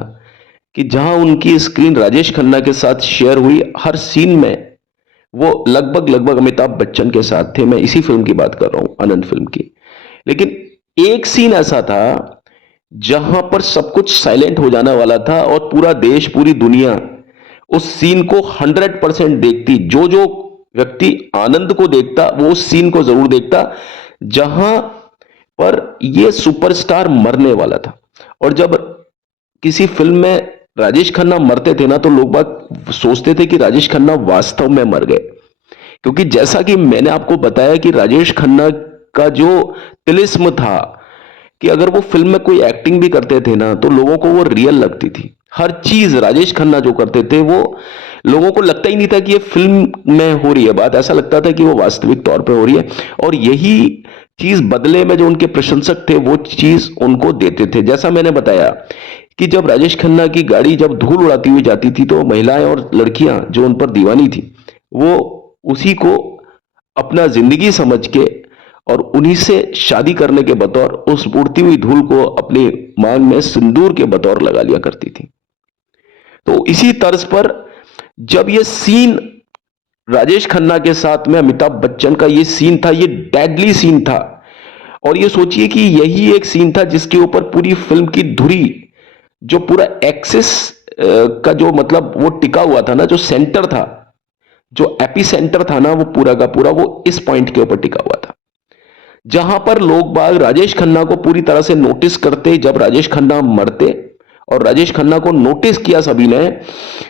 कि जहां उनकी स्क्रीन राजेश खन्ना के साथ शेयर हुई। हर सीन में वो लगभग लगभग अमिताभ बच्चन के साथ थे। मैं इसी फिल्म की बात कर रहा हूं, आनंद फिल्म की। लेकिन एक सीन ऐसा था जहां पर सब कुछ साइलेंट हो जाने वाला था और पूरा देश, पूरी दुनिया उस सीन को 100% देखती। जो जो व्यक्ति आनंद को देखता वो उस सीन को जरूर देखता जहां पर ये सुपरस्टार मरने वाला था। और जब किसी फिल्म में राजेश खन्ना मरते थे ना, तो लोग बात सोचते थे कि राजेश खन्ना वास्तव में मर गए। क्योंकि जैसा कि मैंने आपको बताया कि राजेश खन्ना का जो तिलिस्म था कि अगर वो फिल्म में कोई एक्टिंग भी करते थे ना तो लोगों को वो रियल लगती थी। हर चीज राजेश खन्ना जो करते थे वो लोगों को लगता ही नहीं था कि ये फिल्म में हो रही है बात, ऐसा लगता था कि वो वास्तविक तौर पे हो रही है। और यही चीज बदले में जो उनके प्रशंसक थे वो चीज उनको देते थे। जैसा मैंने बताया कि जब राजेश खन्ना की गाड़ी जब धूल उड़ाती हुई जाती थी तो महिलाएं और लड़कियां जो उन पर दीवानी थी वो उसी को अपना जिंदगी समझ के और उन्हीं से शादी करने के बतौर उस उड़ती हुई धूल को अपनी मांग में सिंदूर के बतौर लगा लिया करती थी। तो इसी तर्ज पर जब ये सीन राजेश खन्ना के साथ में अमिताभ बच्चन का ये सीन था, ये डेडली सीन था। और ये सोचिए कि यही एक सीन था जिसके ऊपर पूरी फिल्म की धुरी, जो पूरा एक्सिस का जो मतलब वो टिका हुआ था ना, जो सेंटर था, जो एपी सेंटर था ना, वो पूरा का पूरा वो इस पॉइंट के ऊपर टिका हुआ था, जहां पर लोग बाग राजेश खन्ना को पूरी तरह से नोटिस करते। जब राजेश खन्ना मरते और राजेश खन्ना को नोटिस किया सभी ने,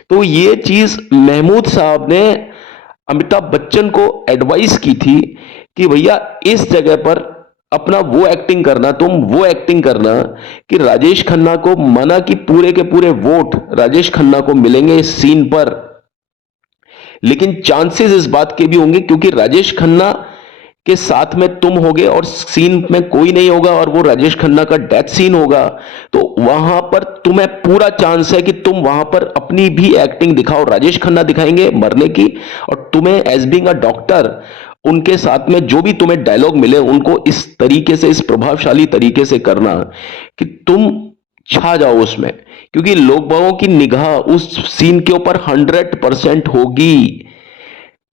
तो ये चीज महमूद साहब ने अमिताभ बच्चन को एडवाइस की थी कि भैया इस जगह पर अपना वो एक्टिंग करना, तुम वो एक्टिंग करना कि राजेश खन्ना को माना कि पूरे के पूरे वोट राजेश खन्ना को मिलेंगे इस सीन पर। लेकिन चांसेस इस बात के भी होंगे क्योंकि राजेश खन्ना के साथ में तुम होगे और सीन में कोई नहीं होगा और वो राजेश खन्ना का डेथ सीन होगा, तो वहां पर तुम्हें पूरा चांस है कि तुम वहां पर अपनी भी एक्टिंग दिखाओ। राजेश खन्ना दिखाएंगे मरने की, और तुम्हें एज बीइंग अ डॉक्टर उनके साथ में जो भी तुम्हें डायलॉग मिले उनको इस तरीके से, इस प्रभावशाली तरीके से करना कि तुम छा जाओ उसमें, क्योंकि लोग बागों की निगाह उस सीन के ऊपर 100% होगी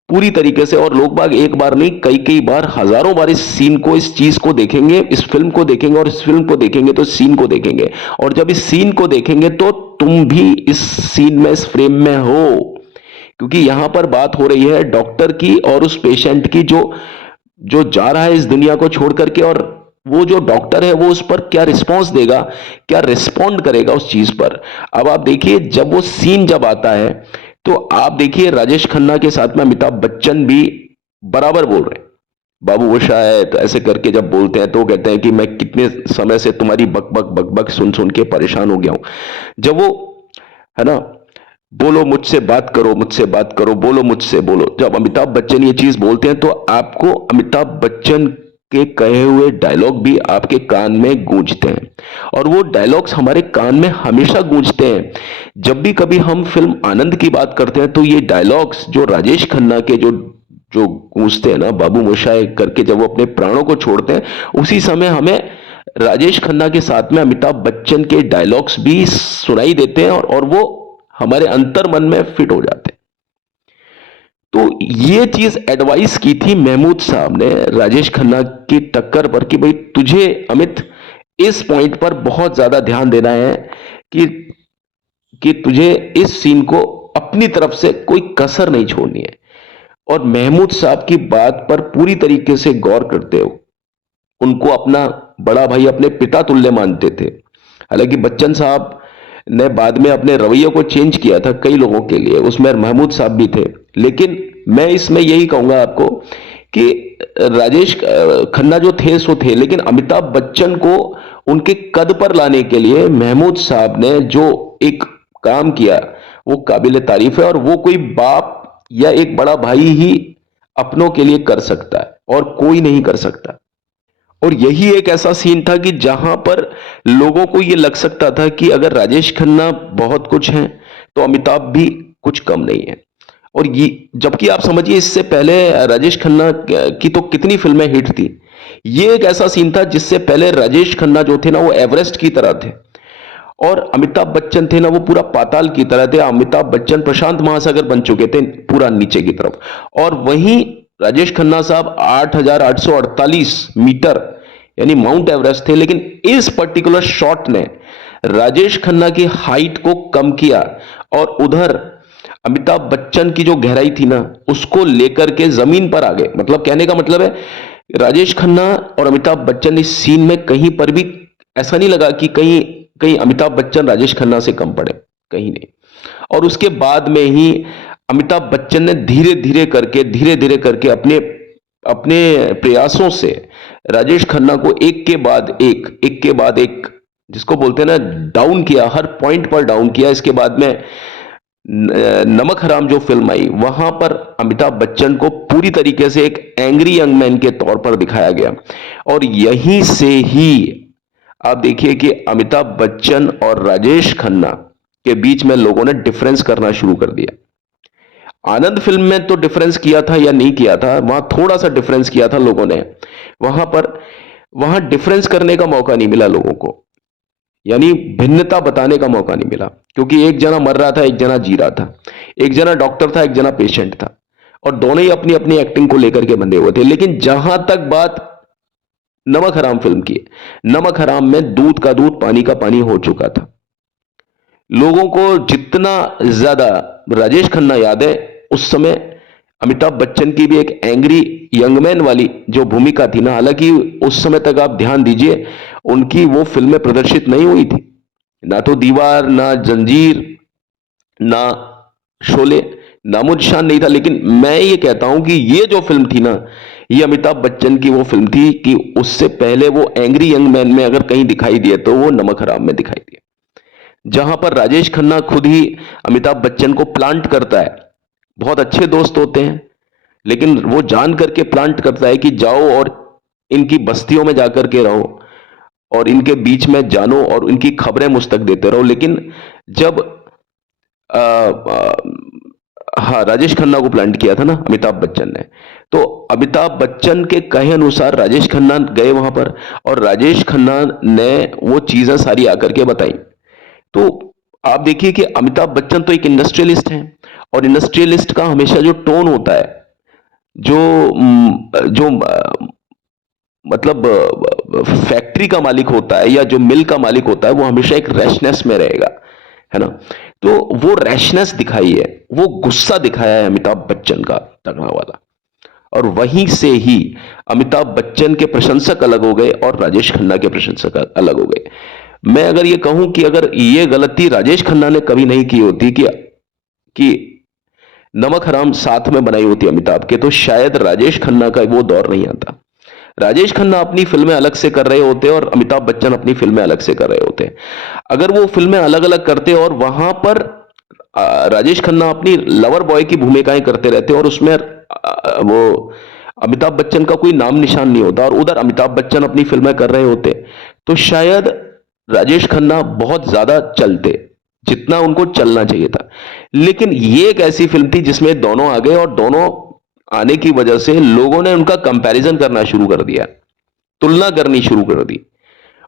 पूरी तरीके से। और लोग बाग एक बार नहीं, कई कई बार, हजारों बार इस सीन को, इस चीज को देखेंगे, इस फिल्म को देखेंगे, और इस फिल्म को देखेंगे तो सीन को देखेंगे। और जब इस सीन को देखेंगे तो तुम भी इस सीन में, इस फ्रेम में हो, क्योंकि यहां पर बात हो रही है डॉक्टर की और उस पेशेंट की, जो जो जा रहा है इस दुनिया को छोड़ करके, और वो जो डॉक्टर है वो उस पर क्या रिस्पॉन्स देगा, क्या रिस्पॉन्ड करेगा उस चीज पर। अब आप देखिए जब वो सीन जब आता है तो आप देखिए राजेश खन्ना के साथ में अमिताभ बच्चन भी बराबर बोल रहे हैं। बाबू वो शायद ऐसे करके जब बोलते हैं तो कहते हैं कि मैं कितने समय से तुम्हारी बक बक बक बक सुन सुन के परेशान हो गया हूं। जब वो, है ना, बोलो मुझसे बात करो, मुझसे बात करो, बोलो मुझसे बोलो, जब अमिताभ बच्चन ये चीज बोलते हैं तो आपको अमिताभ बच्चन के कहे हुए डायलॉग भी आपके कान में गूंजते हैं। और वो डायलॉग्स हमारे कान में हमेशा गूंजते हैं। जब भी कभी हम फिल्म आनंद की बात करते हैं तो ये डायलॉग्स जो राजेश खन्ना के जो जो गूंजते हैं ना, बाबू मोशाय करके जब वो अपने प्राणों को छोड़ते हैं, उसी समय हमें राजेश खन्ना के साथ में अमिताभ बच्चन के डायलॉग्स भी सुनाई देते हैं, और वो हमारे अंतर मन में फिट हो जाते हैं। तो ये चीज एडवाइस की थी महमूद साहब ने राजेश खन्ना की टक्कर पर कि भाई तुझे अमित इस पॉइंट पर बहुत ज्यादा ध्यान देना है कि तुझे इस सीन को अपनी तरफ से कोई कसर नहीं छोड़नी है। और महमूद साहब की बात पर पूरी तरीके से गौर करते हो, उनको अपना बड़ा भाई, अपने पिता तुल्य मानते थे। हालांकि बच्चन साहब ने बाद में अपने रवैये को चेंज किया था कई लोगों के लिए, उसमें महमूद साहब भी थे। लेकिन मैं इसमें यही कहूंगा आपको कि राजेश खन्ना जो थे सो थे, लेकिन अमिताभ बच्चन को उनके कद पर लाने के लिए महमूद साहब ने जो एक काम किया वो काबिल तारीफ है। और वो कोई बाप या एक बड़ा भाई ही अपनों के लिए कर सकता है और कोई नहीं कर सकता। और यही एक ऐसा सीन था कि जहां पर लोगों को यह लग सकता था कि अगर राजेश खन्ना बहुत कुछ हैं तो अमिताभ भी कुछ कम नहीं है। और ये, जबकि आप समझिए इससे पहले राजेश खन्ना की तो कितनी फिल्में हिट थी। ये एक ऐसा सीन था जिससे पहले राजेश खन्ना जो थे ना वो एवरेस्ट की तरह थे, और अमिताभ बच्चन थे ना वो पूरा पाताल की तरह थे। अमिताभ बच्चन प्रशांत महासागर बन चुके थे पूरा नीचे की तरफ, और वहीं राजेश खन्ना साहब 8,848 मीटर यानी माउंट एवरेस्ट थे। लेकिन इस पर्टिकुलर शॉट ने राजेश खन्ना की हाइट को कम किया, और उधर अमिताभ बच्चन की जो गहराई थी ना उसको लेकर के जमीन पर आ गए। मतलब कहने का मतलब है राजेश खन्ना और अमिताभ बच्चन इस सीन में कहीं पर भी ऐसा नहीं लगा कि कहीं कहीं अमिताभ बच्चन राजेश खन्ना से कम पड़े, कहीं नहीं। और उसके बाद में ही अमिताभ बच्चन ने धीरे धीरे करके अपने अपने प्रयासों से राजेश खन्ना को एक के बाद एक, जिसको बोलते हैं ना, डाउन किया, हर पॉइंट पर डाउन किया। इसके बाद में नमक हराम जो फिल्म आई वहां पर अमिताभ बच्चन को पूरी तरीके से एक एंग्री यंग मैन के तौर पर दिखाया गया। और यहीं से ही आप देखिए कि अमिताभ बच्चन और राजेश खन्ना के बीच में लोगों ने डिफरेंस करना शुरू कर दिया। आनंद फिल्म में तो डिफरेंस किया था या नहीं किया था, वहां थोड़ा सा डिफरेंस किया था लोगों ने, वहां डिफरेंस करने का मौका नहीं मिला लोगों को, यानी भिन्नता बताने का मौका नहीं मिला, क्योंकि एक जना मर रहा था, एक जना जी रहा था, एक जना डॉक्टर था, एक जना पेशेंट था। और दोनों ही अपनी अपनी एक्टिंग को लेकर के बंधे हुए थे। लेकिन जहां तक बात नमक हराम फिल्म की है, नमक हराम में दूध का दूध पानी का पानी हो चुका था। लोगों को जितना ज्यादा राजेश खन्ना याद है, उस समय अमिताभ बच्चन की भी एक एंग्री यंगमैन वाली जो भूमिका थी ना, हालांकि उस समय तक आप ध्यान दीजिए उनकी वो फिल्में प्रदर्शित नहीं हुई थी, ना तो दीवार, ना जंजीर, ना शोले, नामो निशान नहीं था। लेकिन मैं ये कहता हूं कि ये जो फिल्म थी ना, ये अमिताभ बच्चन की वो फिल्म थी कि उससे पहले वो एंग्री यंग मैन में अगर कहीं दिखाई दिए तो वो नमक हराम में दिखाई दिए, जहां पर राजेश खन्ना खुद ही अमिताभ बच्चन को प्लांट करता है। बहुत अच्छे दोस्त होते हैं, लेकिन वो जान करके प्लांट करता है कि जाओ और इनकी बस्तियों में जाकर के रहो और इनके बीच में जानो और इनकी खबरें मुझ तक देते रहो। लेकिन जब आ, आ, हाँ, राजेश खन्ना को प्लांट किया था ना अमिताभ बच्चन ने, तो अमिताभ बच्चन के कहे अनुसार राजेश खन्ना गए वहां पर और राजेश खन्ना ने वो चीजें सारी आकर के बताई। तो आप देखिए कि अमिताभ बच्चन तो एक इंडस्ट्रियलिस्ट हैं, और इंडस्ट्रियलिस्ट का हमेशा जो टोन होता है, जो जो मतलब फैक्ट्री का मालिक होता है या जो मिल का मालिक होता है, वो हमेशा एक रैशनेस में रहेगा, है ना। तो वो रैशनेस दिखाई है, वो गुस्सा दिखाया है अमिताभ बच्चन का तगड़ा वाला, और वहीं से ही अमिताभ बच्चन के प्रशंसक अलग हो गए और राजेश खन्ना के प्रशंसक अलग हो गए। मैं अगर ये कहूं कि अगर ये गलती राजेश खन्ना ने कभी नहीं की होती कि नमक हराम साथ में बनाई होती अमिताभ के, तो शायद राजेश खन्ना का वो दौर नहीं आता। राजेश खन्ना अपनी फिल्में अलग से कर रहे होते और अमिताभ बच्चन अपनी फिल्में अलग से कर रहे होते। अगर वो फिल्में अलग अलग करते और वहां पर राजेश खन्ना अपनी लवर बॉय की भूमिकाएं करते रहते और उसमें वो अमिताभ बच्चन का कोई नाम निशान नहीं होता, और उधर अमिताभ बच्चन अपनी फिल्में कर रहे होते, तो शायद राजेश खन्ना बहुत ज्यादा चलते, जितना उनको चलना चाहिए था। लेकिन ये एक ऐसी फिल्म थी जिसमें दोनों आ गए, और दोनों आने की वजह से लोगों ने उनका कंपैरिजन करना शुरू कर दिया, तुलना करनी शुरू कर दी।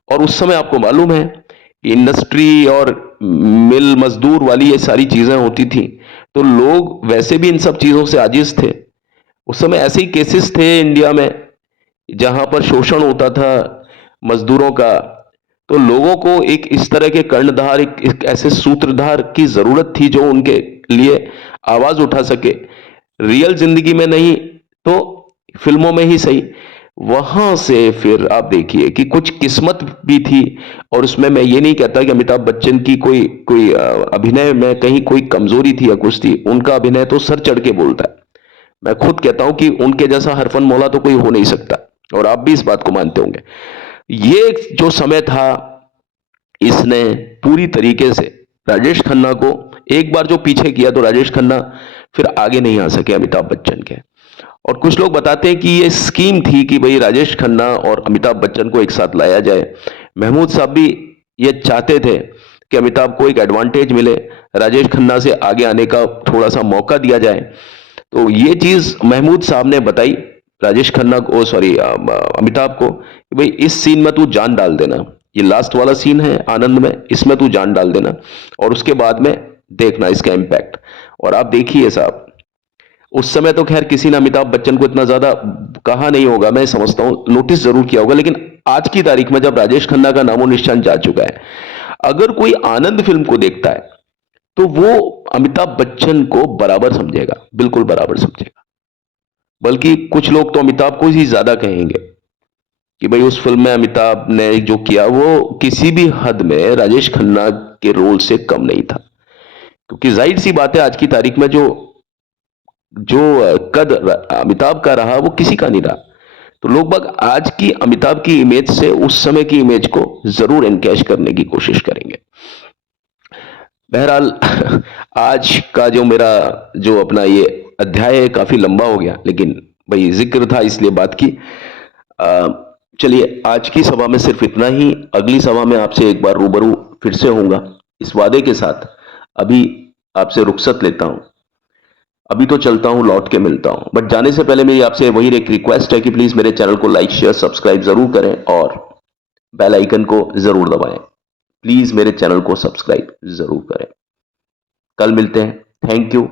और उस समय आपको मालूम है इंडस्ट्री और मिल मजदूर वाली ये सारी चीजें होती थी, तो लोग वैसे भी इन सब चीजों से आजिज थे। उस समय ऐसे ही केसेस थे इंडिया में जहां पर शोषण होता था मजदूरों का, तो लोगों को एक इस तरह के कर्णधार, एक ऐसे सूत्रधार की जरूरत थी जो उनके लिए आवाज उठा सके, रियल जिंदगी में नहीं तो फिल्मों में ही सही। वहां से फिर आप देखिए कि कुछ किस्मत भी थी, और उसमें मैं ये नहीं कहता कि अमिताभ बच्चन की कोई कोई अभिनय में कहीं कोई कमजोरी थी या कुछ थी, उनका अभिनय तो सर चढ़ के बोलता है। मैं खुद कहता हूं कि उनके जैसा हरफन मौला तो कोई हो नहीं सकता, और आप भी इस बात को मानते होंगे। ये जो समय था, इसने पूरी तरीके से राजेश खन्ना को एक बार जो पीछे किया, तो राजेश खन्ना फिर आगे नहीं आ सके अमिताभ बच्चन के। और कुछ लोग बताते हैं कि ये स्कीम थी कि भाई राजेश खन्ना और अमिताभ बच्चन को एक साथ लाया जाए। महमूद साहब भी ये चाहते थे कि अमिताभ को एक एडवांटेज मिले, राजेश खन्ना से आगे आने का थोड़ा सा मौका दिया जाए। तो ये चीज महमूद साहब ने बताई राजेश खन्ना को, सॉरी अमिताभ को, कि भाई इस सीन में तू जान डाल देना, ये लास्ट वाला सीन है आनंद में, इसमें तू जान डाल देना और उसके बाद में देखना इसका इंपैक्ट। और आप देखिए साहब, उस समय तो खैर किसी ने अमिताभ बच्चन को इतना ज्यादा कहा नहीं होगा, मैं समझता हूं नोटिस जरूर किया होगा, लेकिन आज की तारीख में जब राजेश खन्ना का नामो निशान जा चुका है, अगर कोई आनंद फिल्म को देखता है तो वो अमिताभ बच्चन को बराबर समझेगा, बिल्कुल बराबर समझेगा। बल्कि कुछ लोग तो अमिताभ को ही ज्यादा कहेंगे कि भाई उस फिल्म में अमिताभ ने जो किया वो किसी भी हद में राजेश खन्ना के रोल से कम नहीं था। क्योंकि जाहिर सी बात है आज की तारीख में जो जो कद अमिताभ का रहा वो किसी का नहीं रहा, तो लोग बाग आज की अमिताभ की इमेज से उस समय की इमेज को जरूर एनकैश करने की कोशिश करेंगे। बहरहाल आज का जो मेरा जो अपना ये अध्याय है काफी लंबा हो गया, लेकिन भाई जिक्र था इसलिए बात की। चलिए आज की सभा में सिर्फ इतना ही, अगली सभा में आपसे एक बार रूबरू फिर से होऊंगा इस वादे के साथ। अभी आपसे रुखसत लेता हूं, अभी तो चलता हूं, लौट के मिलता हूं, बट जाने से पहले मेरी आपसे वही एक रिक्वेस्ट है कि प्लीज मेरे चैनल को लाइक शेयर सब्सक्राइब जरूर करें और बेल आइकन को जरूर दबाएं। प्लीज मेरे चैनल को सब्सक्राइब जरूर करें। कल मिलते हैं। Thank you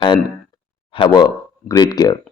and have a great care.